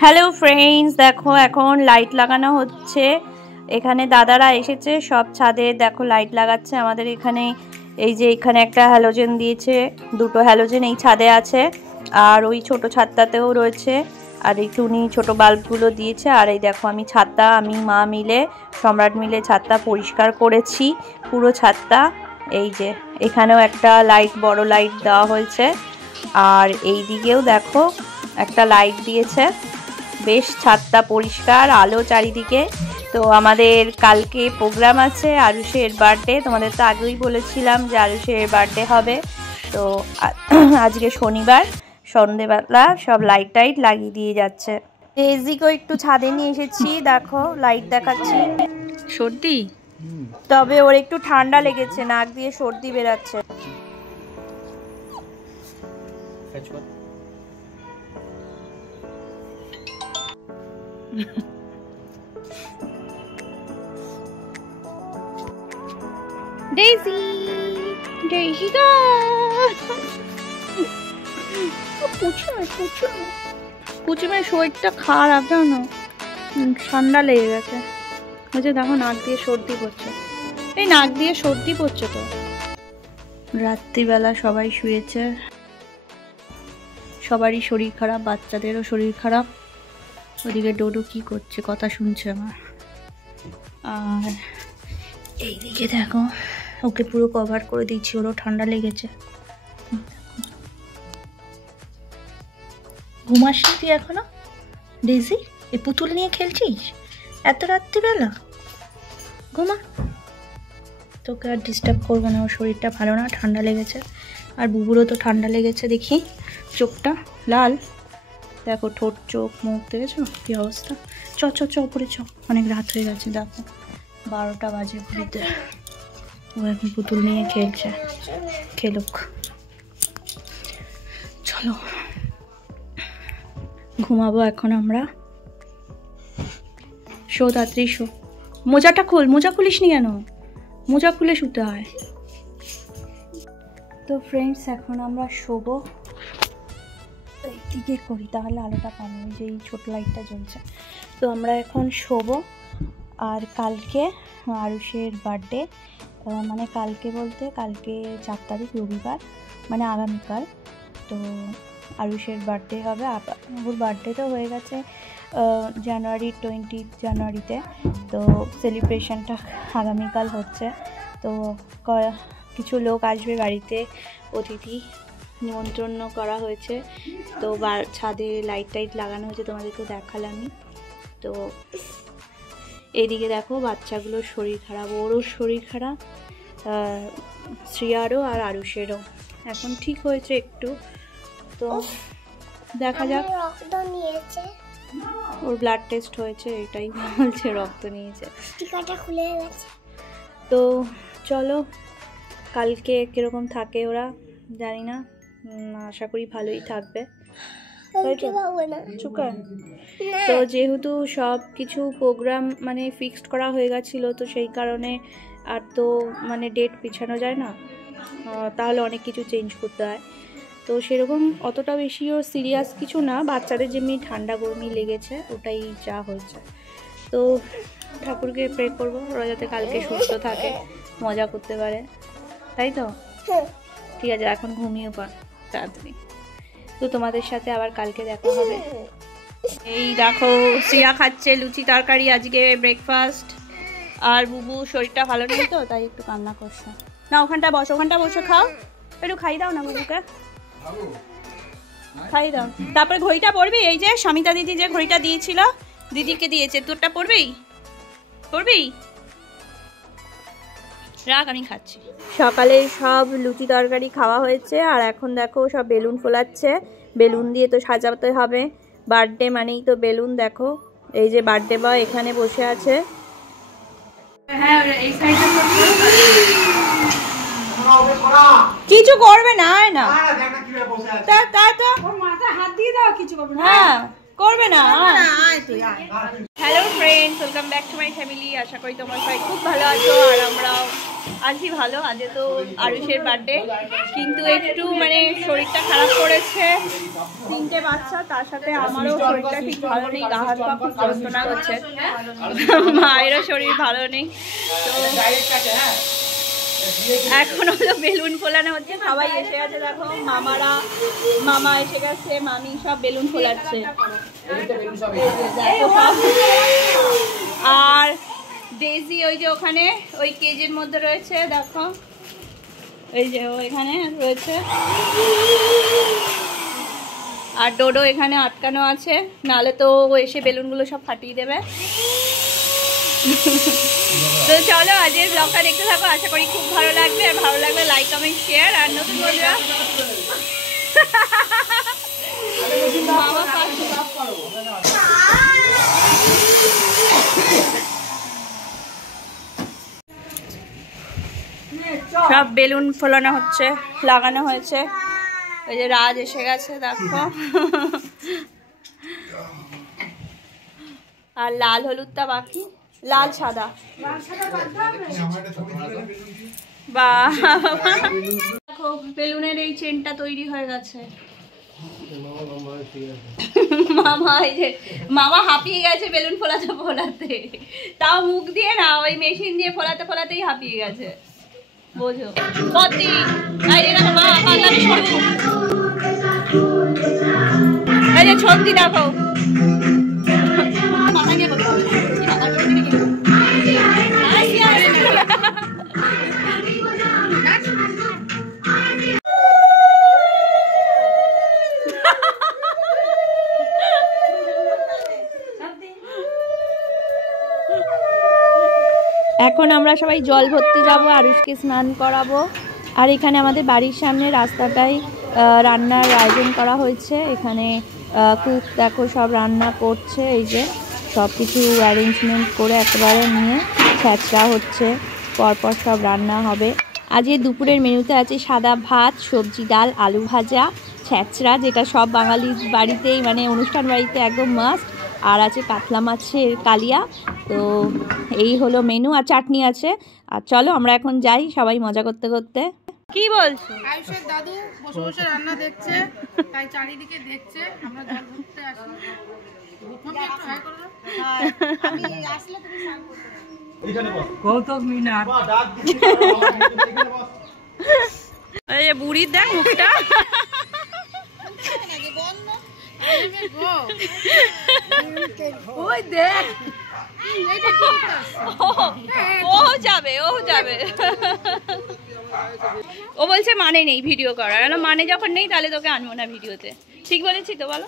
Hello friends, দেখো এখন light লাগানো হচ্ছে। এখানে দাদারা এসেছে, সব ছাদে দেখো লাইট লাগাচ্ছে। আমাদের এখানে এই যে এখানে একটা হ্যালোজেন দিয়েছে, দুটো হ্যালোজেন এই ছাদে আছে, আর ওই ছোট ছাদটাতেও রয়েছে, আর এই টুনি ছোট বাল্বগুলো দিয়েছে। আর এই দেখো আমি ছাদটা, আমি মা মিলে সম্রাট মিলে ছাদটা পরিষ্কার করেছি, পুরো ছাদটা। এই যে এখানেও একটা লাইট, বড় লাইট দেওয়া হয়েছে, আর এই দিকেও দেখো একটা লাইট দিয়েছে। বেশ ছাদটা পরিষ্কার, আলো চারিদিকে। তো আমাদের কালকে প্রোগ্রাম আছে, আরুষের বার্থডে। তোমাদের তো আগেই বলেছিলাম যে আরুষের বার্থডে হবে। তো আজকে শনিবার, সন্ধেবেলা সব লাইট টাইট লাগিয়ে দিয়ে যাচ্ছে। এজিকেও একটু ছাদে নিয়ে এসেছি, দেখো লাইট দেখাচ্ছি। সর্দি, তবে ওর একটু ঠান্ডা লেগেছে, নাক দিয়ে সর্দি বেরাচ্ছে। डेज़ी, डेज़ी का পুচু মেয়ে শরীরটা খারাপ জানো, ঠান্ডা লেগে গেছে। বলছে দেখো নাক দিয়ে সর্দি পড়ছে, এই নাক দিয়ে সর্দি পড়ছে। তো রাত্রিবেলা সবাই শুয়েছে, সবারই শরীর খারাপ, বাচ্চাদেরও শরীর খারাপ। ওদিকে ডোডো কি করছে, কথা শুনছে আমার। আর এইদিকে দেখো ওকে পুরো কভার করে দিচ্ছি, ওরও ঠান্ডা লেগেছে। ঘুমাসনি তুই এখনো ডেজি? এই পুতুল নিয়ে খেলছিস এত রাত্রিবেলা? ঘুমা, তোকে আর ডিস্টার্ব করবো না, ওর শরীরটা ভালো না, ঠান্ডা লেগেছে। আর বুবুরও তো ঠান্ডা লেগেছে, দেখি চোখটা লাল, দেখো ঠোঁট, চোখ, মুখ দেখেছো কি অবস্থা। চ চ চ উপরে চ, অনেক রাত হয়ে গেছে, দেখো 12টা বাজে ঘুরিতে। ও এখন পুতুল নিয়ে খেলছে, খেলুক, চলো ঘুমাবো এখন আমরা। শো তাড়াতাড়ি শো। মোজাটা খোল, মোজা খুলিস নি কেন? মোজা খুলে শুতে হয়। তো ফ্রেন্ডস এখন আমরা শোবো, এইদিকে করি তাহলে আলোটা পাবো, ওই যে এই ছোট লাইটটা জ্বলছে। তো আমরা এখন শোবো। আর কালকে আরুষের বার্থডে, মানে কালকে বলতে কালকে 4 তারিখ রবিবার, মানে আগামীকাল। তো আরুষের বার্থডে হবে। ওর বার্থডে তো হয়ে গেছে জানুয়ারি 20 জানুয়ারিতে। তো সেলিব্রেশনটা আগামীকাল হচ্ছে। তো কিছু লোক আসবে বাড়িতে, অতিথি নিমন্ত্রণ করা হয়েছে। তো ছাদে লাইট টাইট লাগানো হয়েছে, তোমাদেরকে দেখালামই। তো এইদিকে দেখো বাচ্চাগুলোর শরীর খারাপ, ওরও শরীর খারাপ, শ্রিয়ারও আর আরুষেরও। এখন ঠিক হয়েছে একটু, তো দেখা যাক। রক্ত নিয়েছে, ওর ব্লাড টেস্ট হয়েছে, এটাই বলছে রক্ত নিয়েছে, টিকাটা খুলে গেছে। তো চলো কালকে কিরকম থাকে ওরা জানি না, আশা করি ভালোই থাকবে। তো যেহেতু সব কিছু প্রোগ্রাম মানে ফিক্সড করা হয়ে গেছিলো, তো সেই কারণে আর তো মানে ডেট পিছানো যায় না, তাহলে অনেক কিছু চেঞ্জ করতে হয়। তো সেরকম অতটা বেশিও সিরিয়াস কিছু না, বাচ্চাদের যেমনি ঠান্ডা গরমি লেগেছে ওটাই যা হয়েছে। তো ঠাকুরকে প্রে করবো ওরা যাতে কালকে সুস্থ থাকে, মজা করতে পারে, তাই তো? ঠিক আছে, এখন ঘুমিয়ে পড় তাড়াতাড়ি। তো তোমাদের সাথে আবার কালকে দেখা হবে। এই দেখো শ্রিয়া খাচ্ছে লুচি তরকারি, আজকে ব্রেকফাস্ট। আর বুবু শরীরটা ভালো নেই তো, তাই একটু কান্না করছে। না ওখানটা বসো, ওখানটা বসে খাও, একটু খাই দাও না বুবুকে, খাই দাও। তারপরে ঘড়িটা পরবি, এই যে সমিতা দিদি যে ঘড়িটা দিয়েছিল, দিদিকে দিয়েছে, তোরটা পরবি? পরবি? রাখ, আমি খাচ্ছি। সকালে সব লুচি তরকারি খাওয়া হয়েছে, আর এখন দেখো সব বেলুন ফোলাচ্ছে। বেলুন দিয়ে তো সাজাতে হবে, বার্থডে মানেই তো বেলুন। দেখো এই যে বার্থডে বয় এখানে বসে আছে। কিছু করবে না, না হাত দিয়ে দাও, কিছু করবে না, হ্যাঁ করবে না। Hello friends, welcome back to my family. আশা করি তোমরা সবাই খুব ভালো আছো, আর আমরাও আজই ভালো, আজ তো আরুষের বার্থডে, কিন্তু একটু মানে শরীরটা খারাপ করেছে। 3টে বাচ্চা, তার সাথে আমারও শরীরটা ঠিক ভালো নেই, গা হাত পা খুব যন্ত্রণা করছে, মায়েরও শরীর ভালো নেই। তো এখন হলো বেলুন ফোলানো হচ্ছে, সবাই এসে গেছে, দেখো মামা এসে গেছে, মামি সব বেলুন ফোলাচ্ছে। আর ডেজি ওই যে ওখানে ওই কেজের মধ্যে রয়েছে, দেখো এই যে ও এখানে রয়েছে। আর ডোডো এখানে আটকানো আছে, নাহলে তো ও এসে বেলুনগুলো সব ফাটিয়ে দেবে। তো চলো আজকের ব্লগটা দেখতে থাকো, আশা করি খুব ভালো লাগবে। আর ভালো লাগলে লাইক কমেন্ট শেয়ার। আর নতুন বন্ধুরা সব বেলুন ফোলানো হচ্ছে, লাগানো হয়েছে। ওই যে রাজ এসে গেছে, দেখো। আর লাল হলুদটা বাকি, লাল সাদা। বাহ, দেখো বেলুনের এই চেনটা তৈরি হয়ে গেছে। মামা হাঁপিয়ে গেছে বেলুন ফোলাতে, তাও মুখ দিয়ে না, ওই মেশিন দিয়ে ফোলাতেই হাঁপিয়ে গেছে, বোঝো। কতি ছন্দি দেখো, এখন আমরা সবাই জল ভরতে যাব, আরুষকে স্নান করাবো। আর এখানে আমাদের বাড়ির সামনে রাস্তাটায় রান্নার আয়োজন করা হয়েছে। এখানে কুক দেখো সব রান্না করছে, এই যে সব কিছু অ্যারেঞ্জমেন্ট করে একেবারে নিয়ে ছ্যাঁচড়া হচ্ছে, পরপর সব রান্না হবে। আজকে দুপুরের মেনুতে আছে সাদা ভাত, সবজি, ডাল, আলু ভাজা, ছ্যাঁচড়া, যেটা সব বাঙালির বাড়িতেই মানে অনুষ্ঠান বাড়িতে একদম মাস্ট। আর আছে কাতলা মাছের কালিয়া। তো এই হলো মেনু, আর চাটনি আছে। আর চলো আমরা এখন যাই, সবাই মজা করতে করতে। কি বলছো? আয়ুষের দাদু বসে বসে রান্না দেখছে, তাই চারিদিকে দেখছে। আমরা জল ভরতে আসি। আমি আসলে তুমি স্নান করবে। এইখানে বস। কৌতুক মিনার। ডাক দিছি। এই যে বুড়ির দেখ মুখটা। ওই দেখ, ও যাবে ও বলছে মানে নেই ভিডিও করার। মানে যখন নেই তাহলে তোকে আনবো না ভিডিওতে। ঠিক বলেছি তো, বলো?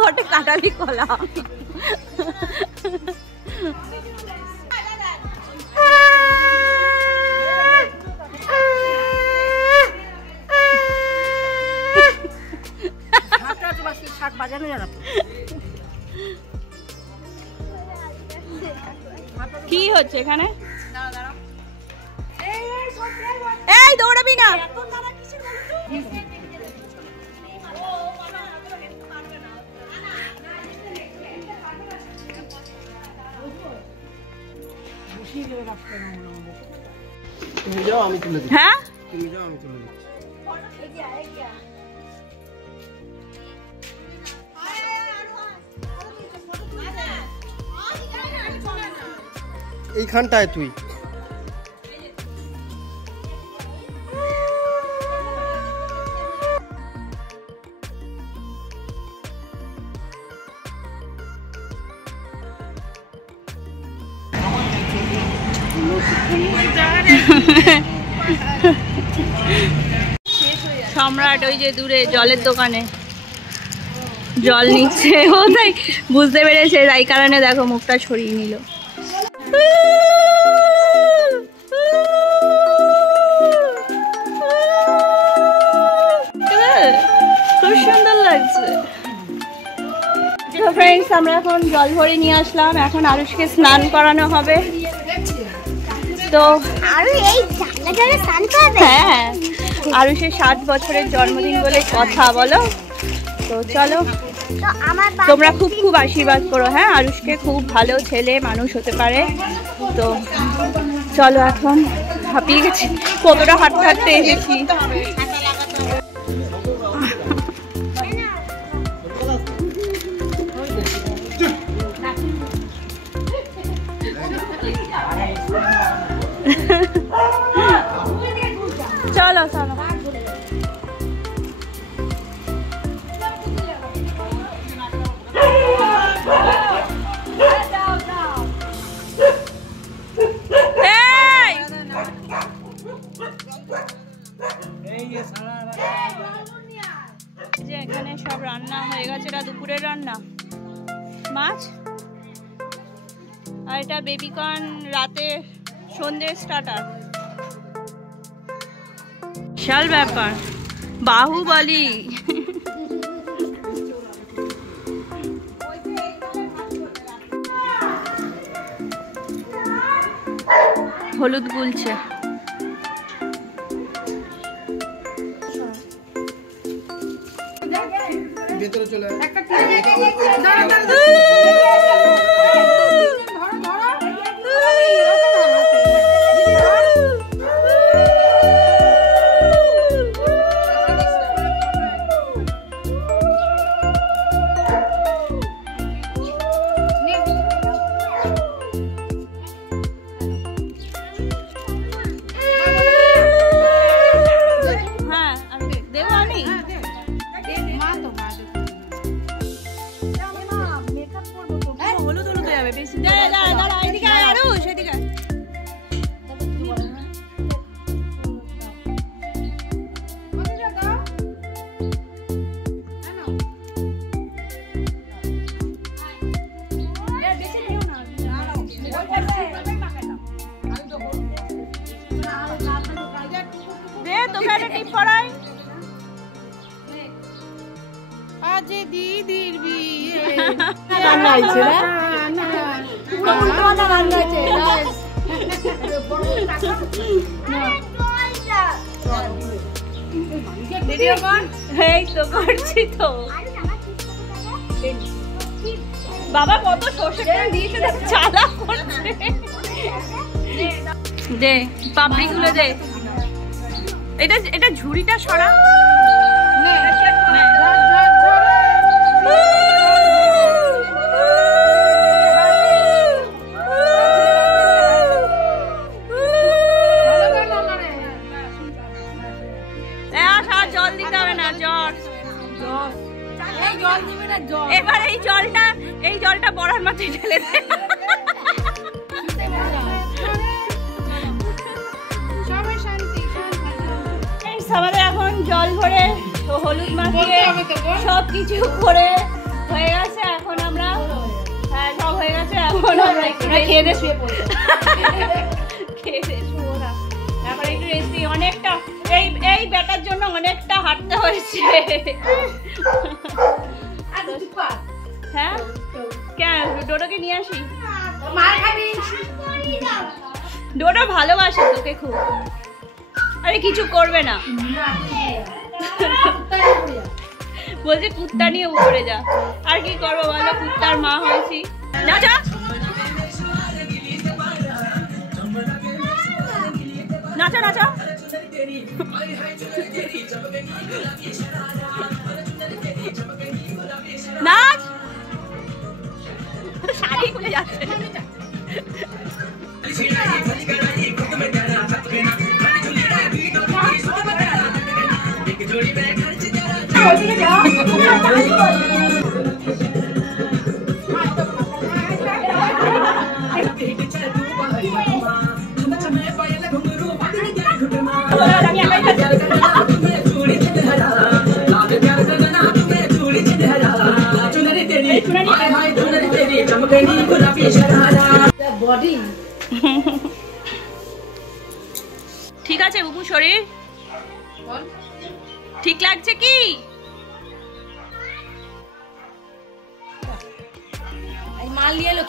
ঘটে কাটালি কলা। কি হচ্ছে এখানে? এই দৌড়াবি না। তুমি যাও আমি তুলে দিচ্ছি। হ্যাঁ তুমি যাও আমি তুলে দিচ্ছি। এইখানটায় তুই সম্রাট ওই যে দূরে জলের দোকানে জল নিচ্ছে, ও তাই বুঝতে পেরেছে, তাই কারণে দেখো মুখটা সরিয়ে নিল। খুব সুন্দর লাগছে। তো ফ্রেন্ডস, আমরা এখন জল ভরে নিয়ে আসলাম, এখন আরুষকে স্নান করানো হবে। তো হ্যাঁ, আরুষের 7 বছরের জন্মদিন বলে কথা, বলো। তো চলো, তোমরা খুব খুব আশীর্বাদ করো, হ্যাঁ, আরুষকে খুব ভালো ছেলে মানুষ হতে পারে। তো চলো, এখন হাঁপিয়ে গেছি, কতটা হাঁটতে হাঁটতে এসেছি। চলো চলো, যে এখানে সব রান্না হয়ে গেছে, এটা দুপুরের রান্না, মাছ, আর এটা বেবিকর্ন রাতে সন্ধ্যে স্টার্টার। বিশাল ব্যাপার, বাহুবলী। হলুদ গুলছে। ভেতরে চলে আজ দিদির বিয়ে রান্না হয়েছে বাবা কত সর্ষে তেল দিয়েছে, চালা করছে। দে পাপড়ি গুলো দে, এটা ঝুড়িটা সরা। জল দিতে হবে না, এবার এই জলটা বড়ার মাথায় ঢেলে দে। আমাদের এখন জল ভরে হলুদ মাখিয়ে সব কিছু করে হয়ে গেছে এখন আমরা, হ্যাঁ সব হয়ে গেছে এখন আমরা একটু খেয়ে দিয়ে শুয়ে পড়বো। খেয়ে দিয়ে শুবো না, এখন একটু রেস্ট দিই। অনেকটা এই ব্যাটার জন্য অনেকটা হাঁটতে হয়েছে। হ্যাঁ কেন ডোডোকে নিয়ে আসি? ডোডো ভালোবাসে তোকে খুব। আরে কিছু করবে না, বলছে কুত্তা নিয়ে উপরে যা। আর কি করবো বলো, কুত্তার মা হয়েছি। নাচা নাচা নাচা, নাচ। শাড়ি খুলে যাচ্ছে। ঠিক আছে বুবু, শরীর ঠিক লাগছে কি? মাল নিয়ে এলো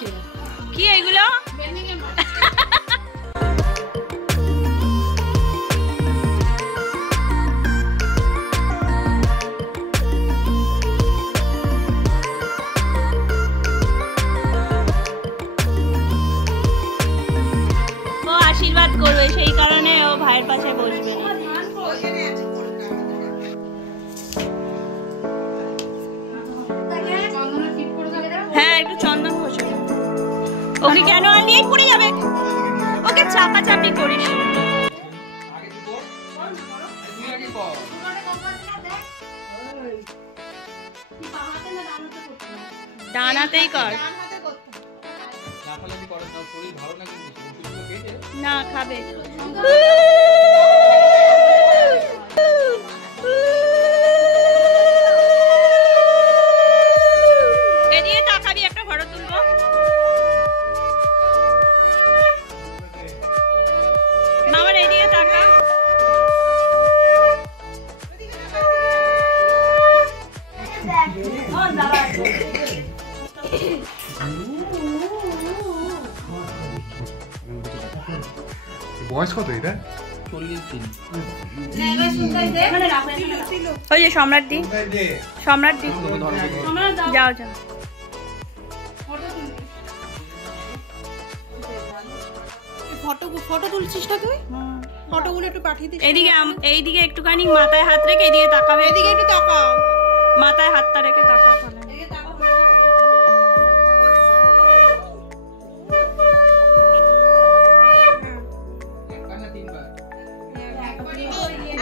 কি এইগুলো? আশীর্বাদ করবে সেই কারণে ও ভাইয়ের পাশে বসবে না। হ্যাঁ একটু চন্দন ঘষে ওকে, কেন আর নিয়ে পড়ে যাবে, ওকে চাপাচাপি করিস। ডানাতেই কর না, খাবে। এদিকে তাকাবি, একটা ফটো তুলবো। মামার এদিকে তাকা। বয়স কত এটা? 40 দিন। ওই যে সম্রাট দি, সম্রাট দি, যাও যাও। ফটো তুলছিস না তুই? ফটোগুলো একটু পাঠিয়ে দিস। এদিকে এইদিকে একটুখানি মাথায় হাত রেখে এদিকে তাকাবে। এদিকে একটু তাকাও, মাথায় হাতটা রেখে তাকাও।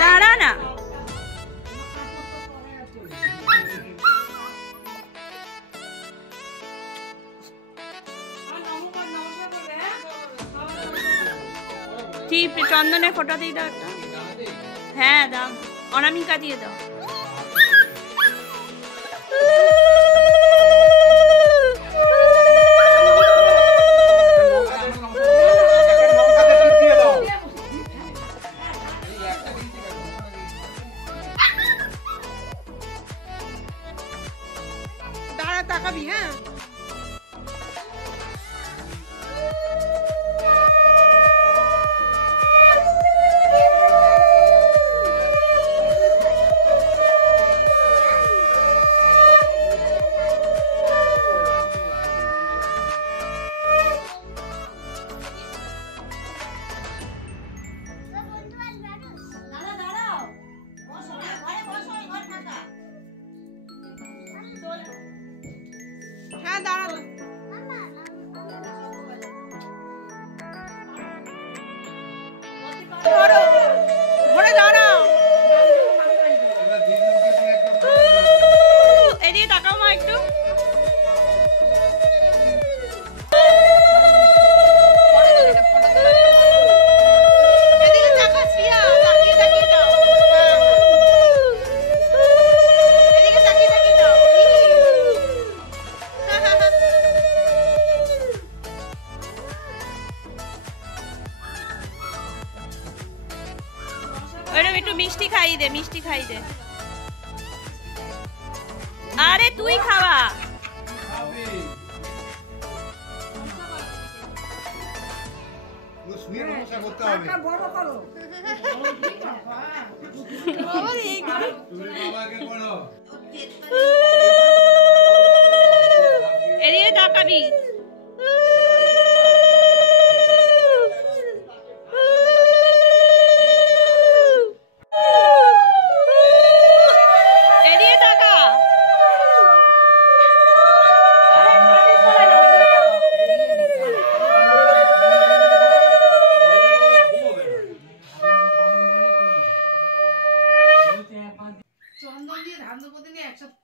দাঁড়া না, চন্দনের ফটো দিয়ে দাও একটা। হ্যাঁ দাও, অনামিকা দিয়ে দাও। দাঁড়া, তাকাবি। হ্যাঁ এদিকে তাকাও মা একটু। ওরকম একটু মিষ্টি খাইয়ে দে, মিষ্টি খাইয়ে দে। আরে তুই খাওয়া। এড়িয়ে তাকাবি। চন্দন দিয়ে ধান দুপতি নিয়ে একসাথে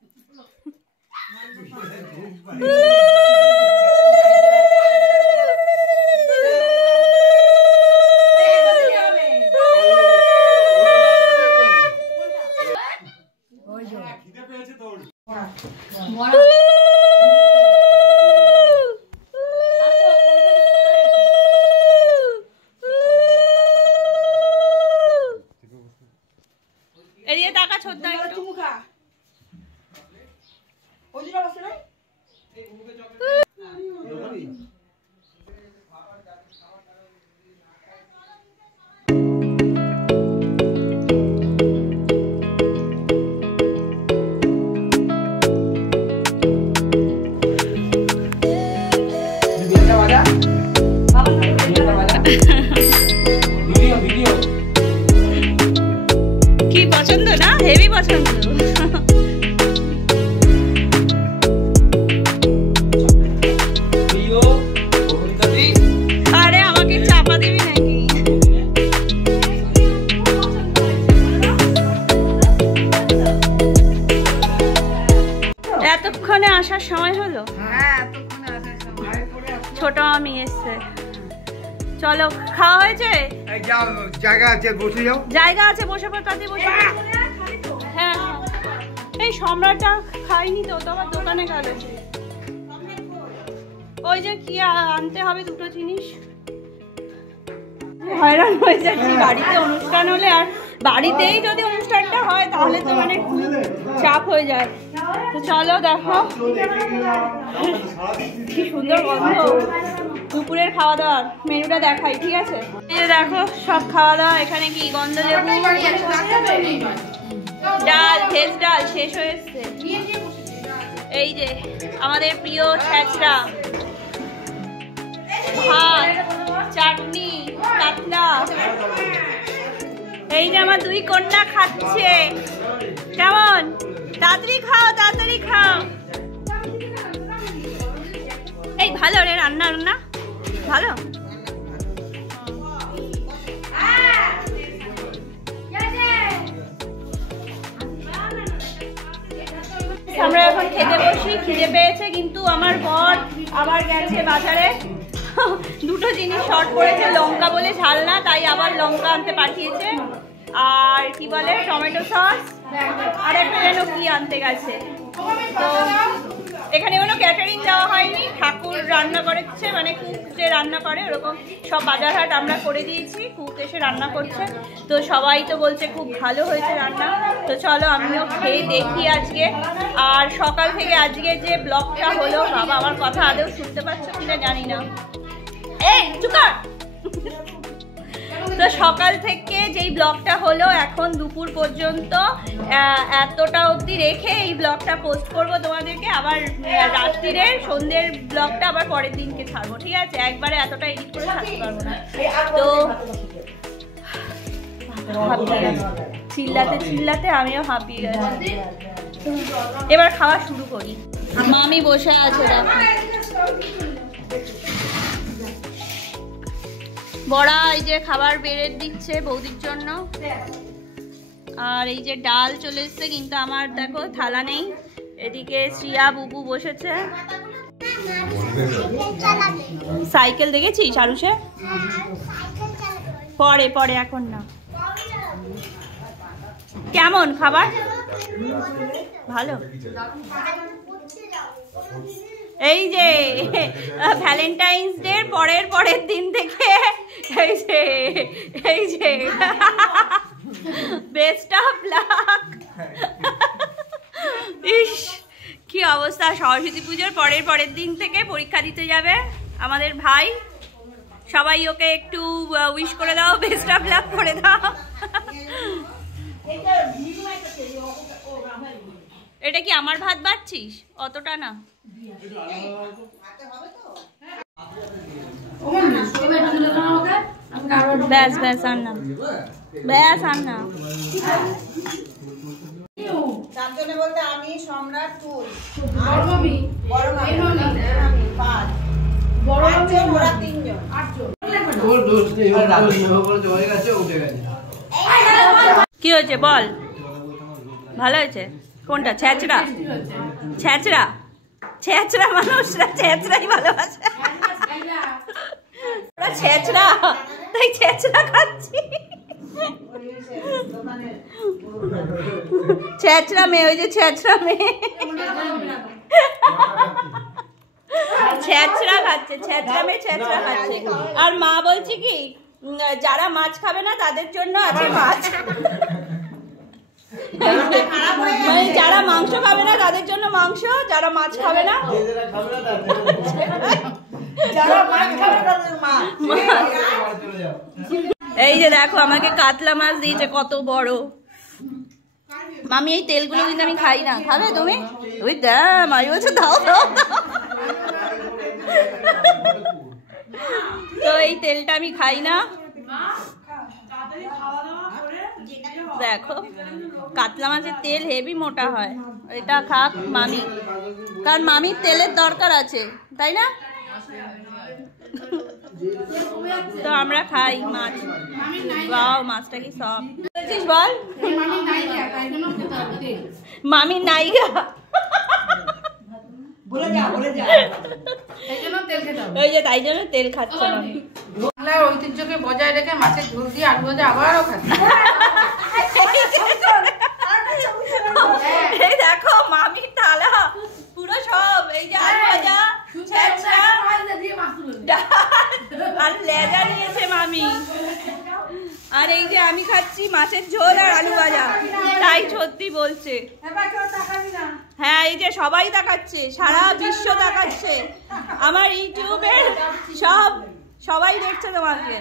এড়িয়ে টাকা ছোট্টা একটু মুখা ওদিকে বসে রে কি পছন্দ না? হেভি পছন্দ। আরে আমাকে চাপা দিবি নাকি? এতক্ষণে আসার সময় হলো? ছোট মামি এসছে। চলো, খাওয়া হয়েছে? জায়গা আছে বসে যাও। জায়গা আছে, বসে পড়, কাজে বসে। হ্যাঁ, এই সম্রাটটা খাইনি তো, তো আবার দোকানে গেল। ওই যে কি আনতে হবে দুটো জিনিস। হয়রান হয়ে যাচ্ছি বাড়িতে অনুষ্ঠান হলে, আর বাড়িতেই যদি অনুষ্ঠানটা হয় তাহলে তো মানে চাপ হয়ে যায়। তো চলো দেখো কি সুন্দর গন্ধ। দুপুরের খাওয়া দাওয়ার মেনুটা দেখাই, ঠিক আছে? এই যে দেখো সব খাওয়া দাওয়া। এখানে কি গন্ধ লেবু, ডাল, ভেজ ডাল শেষ হয়ে এসছে। এই যে আমাদের প্রিয় ছ্যাঁচড়া, ভাত, চাটনি, কাতলা। এই যে আমার দুই কন্যা খাচ্ছে। কেমন? তাড়াতাড়ি খাও, তাড়াতাড়ি খাও। এই ভালো রে রান্না, রান্না ভালো। আমরা এখন খেতে বসি, খিদে পেয়েছে, কিন্তু আমার বর আবার গেছে বাজারে। দুটো জিনিস শর্ট পড়েছে, লঙ্কা বলে ঝাল না, তাই আবার লঙ্কা আনতে পাঠিয়েছে। আর কি বলে টমেটো সস, আর একটা যেন কি আনতে গেছে। তো এখানে কোনো ক্যাটারিং দেওয়া হয়নি, ঠাকুর রান্না করেছে, মানে কুক যে রান্না করে ওরকম সব বাজার হাট আমরা করে দিয়েছি, কুক এসে রান্না করছে। তো সবাই তো বলছে খুব ভালো হয়েছে রান্না। তো চলো আমিও খেয়ে দেখি আজকে। আর সকাল থেকে আজকে যে ব্লগটা হলো, বাবা আমার কথা আদৌ শুনতে পাচ্ছ কিনা জানি না। এই চুকার। তো সকাল থেকে যেই ব্লগটা হলো এখন দুপুর পর্যন্ত এতটা অবধি রেখে এই ব্লগটা পোস্ট করব তোমাদেরকে। আবার রাত্রিরের সন্ধ্যের ব্লগটা আবার পরের দিনকে ছাড়বো, ঠিক আছে? একবারে এতটা এডিট করে ছাড়তে পারবো না। তো চিল্লাতে চিল্লাতে আমিও হাঁপিয়ে গেছি। এবার খাওয়া শুরু করি। মামি বসে আছে দেখো, বড়া এই যে খাবার বেড়ে দিচ্ছে বৌদির জন্য। আর এই যে ডাল চলে এসছে, কিন্তু আমার দেখো থালা নেই। এদিকে শ্রিয়া বুবু বসেছে। সাইকেল দেখেছিস আরুষে? পরে পরে, এখন না। কেমন খাবার? ভালো। এই যে ভ্যালেন্টাইন্স ডে পরের দিন থেকে এই যে বেস্ট অফ লাক। ইস কি অবস্থা, সরস্বতী পুজোর পরের দিন থেকে পরীক্ষা দিতে যাবে আমাদের ভাই। সবাই ওকে একটু উইশ করে দাও, বেস্ট অফ লাক করে দাও। এটা কি আমার ভাত বাড়ছিস? অতটা না, ব্যাস ব্যাস আর না, ব্যাস আর না। চারজনে বলতে আমি, সম্রাট, তুই, বড় মামি, বড় মামি, পাঁচ, ওরা তিনজন। কি হয়েছে বল, ভালো হয়েছে? কোনটা? ছ্যাঁচড়া? ছ্যাঁচড়া ছ্যাঁচড়া মানুষরা ছ্যাঁচড়াই ভালোবাসে। ছ্যাঁচড়া, তাই ছ্যাঁচড়া খাচ্ছি। ছ্যাঁচড়া মেয়ে, ওই যে ছ্যাঁচড়া মেয়ে ছ্যাঁচড়া খাচ্ছে, ছ্যাঁচড়া মেয়ে ছ্যাঁচড়া খাচ্ছে। আর মা বলছে কি, যারা মাছ খাবে না তাদের জন্য আছে মাছ। মানে যারা মাংস খাবে না তাদের জন্য মাংস, যারা মাছ খাবে না এই যে দেখো আমাকে কাতলা মাছ দিয়েছে কত বড়। মামি এই তেলগুলো কিন্তু আমি খাই না, খাবে তুমি? ওই দাম আমি বলছি দাও দাও। তো এই তেলটা আমি খাই না। দেখো কাতলা মাছের তেল হেভি মোটা হয়, এটা খাক মামি, কারণ মামির তেলের দরকার আছে, তাই না? তো আমরা খাই মাছ। বাও মাছটা কি সব বলছিস বল। মামির নাইগা ওই যে তাই জন্য তেল খাচ্ছে মামি। বাংলার ঐতিহ্যকে বজায় রেখে মাছের ঝোল দিয়ে আলু ভাজা আবারও খাচ্ছি। এই দেখো মামির থালা পুরো সব, এই যে আলু ভাজা, ছ্যাঁচড়া আর লেজা নিয়েছে মামি। আর এই যে আমি খাচ্ছি মাছের ঝোল আর আলু ভাজা। তাই সত্যি বলছে। হ্যাঁ এই যে সবাই দেখাচ্ছে, সারা বিশ্ব দেখাচ্ছে, আমার ইউটিউবের সবাই দেখছে তোমাকে।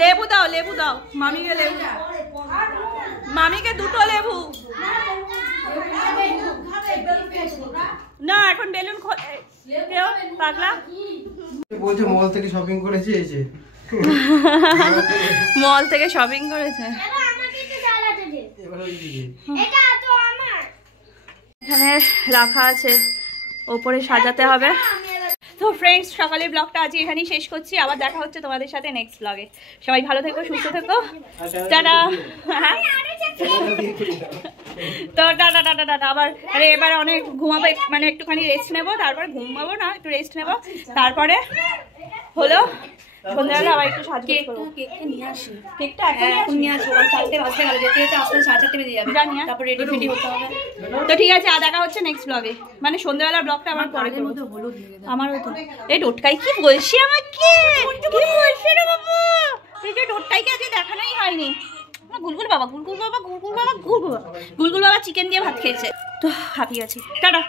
লেবু দাও, লেবু দাও মামিকে, লেবু, মামিকে দুটো লেবু। না এখন বেলুন কেউ পাগলা বলছে মল থেকে শপিং করেছে, এসে মল থেকে শপিং করেছে। এখানে রাখা আছে, ওপরে সাজাতে হবে। তো ফ্রেন্ডস সকালের ব্লগটা আজ এখানেই শেষ করছি, আবার দেখা হচ্ছে তোমাদের সাথে নেক্সট ব্লগে। সবাই ভালো থেকো, সুস্থ থেকো, টাটা। তো টাটা টাটা টাটা। আবার এবার অনেক ঘুমাবো, মানে একটুখানি রেস্ট নেবো, তারপরে ঘুমাবো না, একটু রেস্ট নেবো, তারপরে হলো সন্ধ্যাবেলা আবার একটু সাজগোজ করবো। কেকটা নিয়ে আসি, কেকটা এখন নিয়ে আসবো, 4টে বাজতে গেল, যেতে যেতে আসলে 4:30 বেজে যাবে, জানি না, তারপর রেডি ফেডি হতে হবে। তো ঠিক আছে, আর দেখা হচ্ছে নেক্সট ব্লগে, মানে সন্ধ্যাবেলা ব্লগটা আমার পরে করবো। আমারও তো এই টোটকাই কি বলছি আমাকে, কি বলছে রে বাবা, এই যে টোটকাইকে আজকে দেখানোই হয়নি। গুলগুল বাবা, গুলগুল বাবা, গুলগুল বাবা, গুলগুল বাবা, গুলগুল বাবা চিকেন দিয়ে ভাত খেয়েছে, তো হাঁপিয়ে গেছি। টাটা।